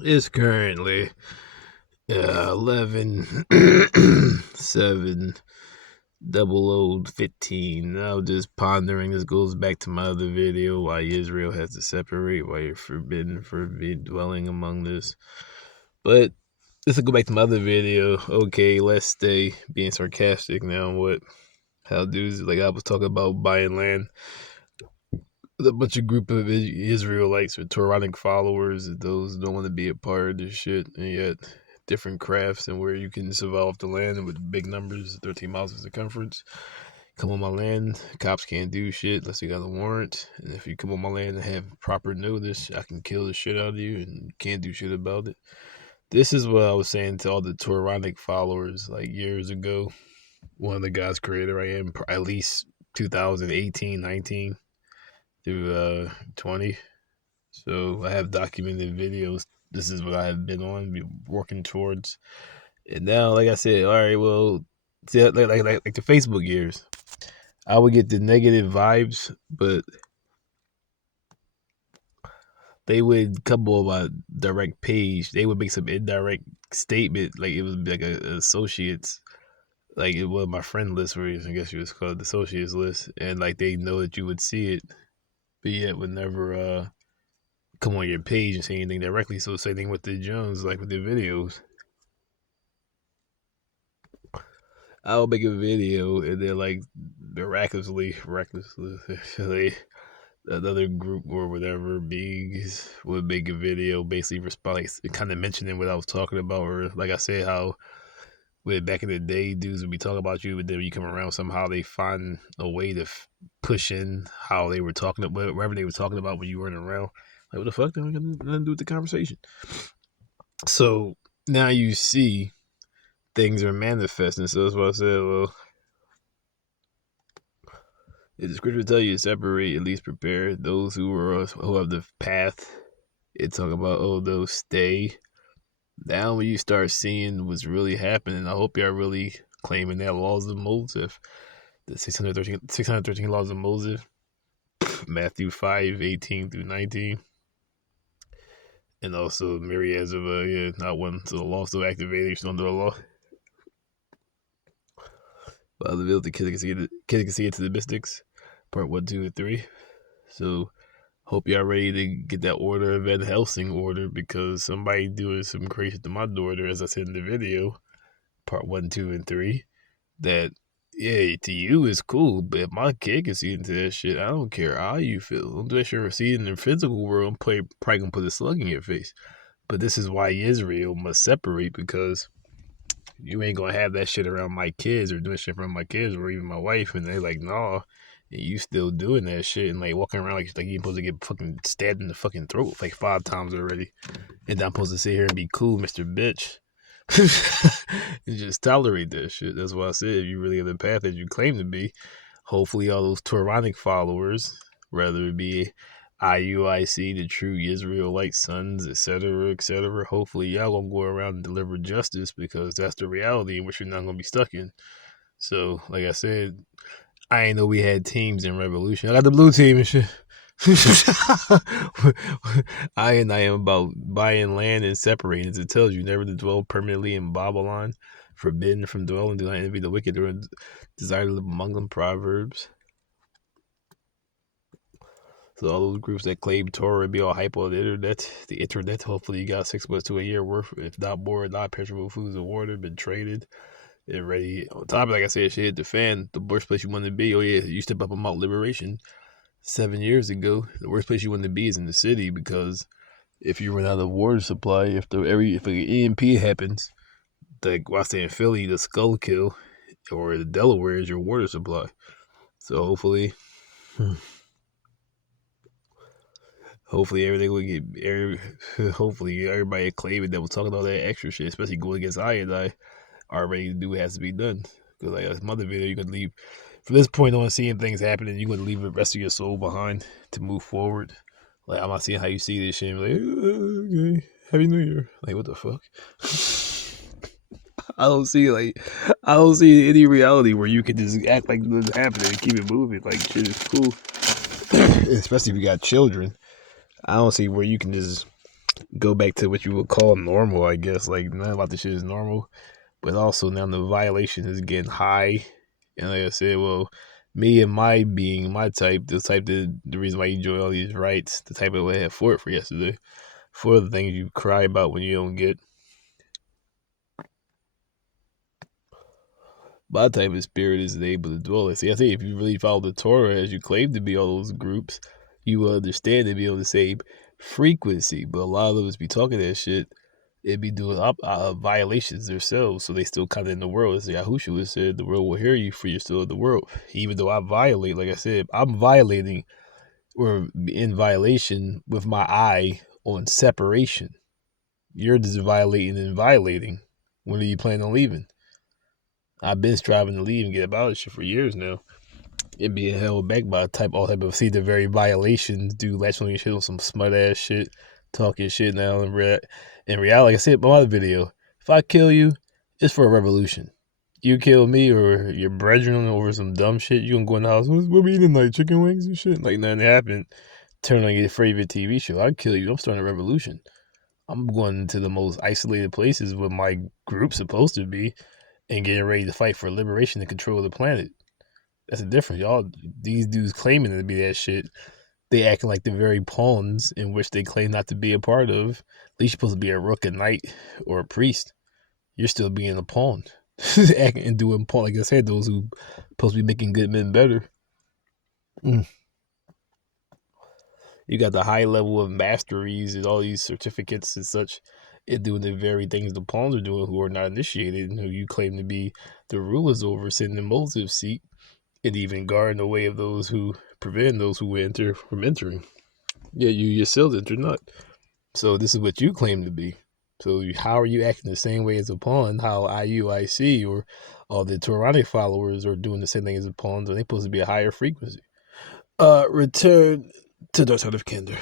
It's currently 11 7 0015. I was just pondering. This goes back to my other video, why Israel has to separate, why you're forbidden for dwelling among this. But this will go back to my other video. Okay, let's stay being sarcastic now. What how dudes like I was talking about buying land with a bunch of group of Israelites with Toranic followers, those who don't want to be a part of this shit, and yet different crafts and where you can survive off the land with big numbers, 13 miles of circumference. Come on my land, cops can't do shit unless you got a warrant. And if you come on my land and have proper notice, I can kill the shit out of you and you can't do shit about it. This is what I was saying to all the Toranic followers like years ago. One of the guys created I am at least 2018, 19 through 20. So I have documented videos. This is what I have been on, working towards. And now, like I said, all right, well, see, like the Facebook years, I would get the negative vibes, but they would come on my direct page. They would make some indirect statement, like it was like a associates, like it was my friend list, where I guess you was called the associates list, and like they know that you would see it, but yet would never come on your page and say anything directly. So same thing with the Jones, like with the videos. I'll make a video and then like recklessly, another group or whatever beings would make a video basically respond, like, kind of mentioning what I was talking about, or like I said, how when back in the day dudes would be talking about you, but then when you come around somehow they find a way to push in how they were talking about whatever they were talking about when you weren't around. Like what the fuck? They don't got nothing to do with the conversation. So now you see things are manifesting. So that's why I said, well, if the scripture tell you to separate, at least prepare those who have the path. It's talking about, oh, they'll stay. Now when you start seeing what's really happening, I hope y'all really claiming that laws of Moses, the 613 laws of Moses, Matthew 5:18 through 19, and also myriads of not one to the law, so activation under the law. By the ability, kids can see it to the mystics, part 1, 2, and 3. So hope y'all ready to get that order of Van Helsing order, because somebody doing some crazy to my daughter, as I said in the video, part 1, 2, and 3. That yeah, to you is cool, but if my kid can see into that shit, I don't care how you feel. Don't do that shit or see it in the physical world. Probably gonna put a slug in your face. But this is why Israel must separate, because you ain't gonna have that shit around my kids or doing shit around my kids or even my wife, and they like, nah, and you still doing that shit and like walking around like you supposed to get fucking stabbed in the fucking throat like 5 times already, and I'm supposed to sit here and be cool, Mr. Bitch. And just tolerate that shit. That's why I said, if you really have the path that you claim to be, hopefully all those Toranic followers, whether it be IUIC, the true Israelite sons, etc., hopefully y'all gonna go around and deliver justice, because that's the reality in which you're not gonna be stuck in. So, like I said, I ain't know we had teams in Revolution. I got the blue team and shit. I am about buying land and separating. As it tells you, never to dwell permanently in Babylon, forbidden from dwelling, do not envy the wicked, or desire to live among them. Proverbs. So all those groups that claim Torah be all hype on the internet. Hopefully you got 6 months to a year worth, if not more, not perishable foods and water, been traded and ready. On top of, like I said, shit hit the fan. The worst place you want to be. Oh yeah, you step up on Mount Liberation 7 years ago. The worst place you want to be is in the city, because if you run out of water supply, if an EMP happens, like I say in Philly, the Skull Kill or the Delaware is your water supply. So hopefully everything will hopefully everybody claiming that was talking all that extra shit, especially going against I and I, are ready to do what has to be done. Because like this mother video, you're gonna leave from this point on, seeing things happening, you're gonna leave the rest of your soul behind to move forward. Like I'm not seeing how you see this shit. Like, okay, Happy New Year. Like what the fuck? I don't see any reality where you can just act like nothing's happening and keep it moving. Like shit is cool. Especially if you got children. I don't see where you can just go back to what you would call normal, I guess. Like none about this shit is normal, but also now the violation is getting high. And like I said, well, me and my being, my type, the type that the reason why you enjoy all these rights, the type of way I had for it for yesterday, for the things you cry about when you don't get. My type of spirit is able to dwell. See, I think if you really follow the Torah as you claim to be all those groups, you will understand and be able to say frequency. But a lot of those be talking that shit, it be doing violations themselves, so they still kind of in the world. As Yahushua said, the world will hear you for you're still in the world. Even though I violate, like I said, I'm violating or in violation with my eye on separation. You're just violating and violating. When are you planning on leaving? I've been striving to leave and get about this shit for years now. It being held back by all type of see the very violations, do latch on your shit on some smut ass shit, talking shit now in reality, like I said in my other video, if I kill you, it's for a revolution. You kill me or your brethren over some dumb shit, you gonna go in the house, what we eating tonight, chicken wings and shit? Like nothing happened. Turn on your favorite TV show. I'd kill you. I'm starting a revolution. I'm going to the most isolated places where my group's supposed to be and getting ready to fight for liberation and control of the planet. That's the difference. Y'all, these dudes claiming to be that shit, they acting like the very pawns in which they claim not to be a part of. At least you're supposed to be a rook, a knight, or a priest. You're still being a pawn. Acting and doing pawn. Like I said, those who supposed to be making good men better. You got the high level of masteries and all these certificates and such, and doing the very things the pawns are doing who are not initiated and who you claim to be the rulers over, sitting in Moses' seat, and even guarding the way of those who prevent those who enter from entering. Yeah, you yourself enter not. So this is what you claim to be. So how are you acting the same way as a pawn? How IUIC or all the Toranic followers are doing the same thing as the pawns? Are they supposed to be a higher frequency? Return to Dark Side of Kender.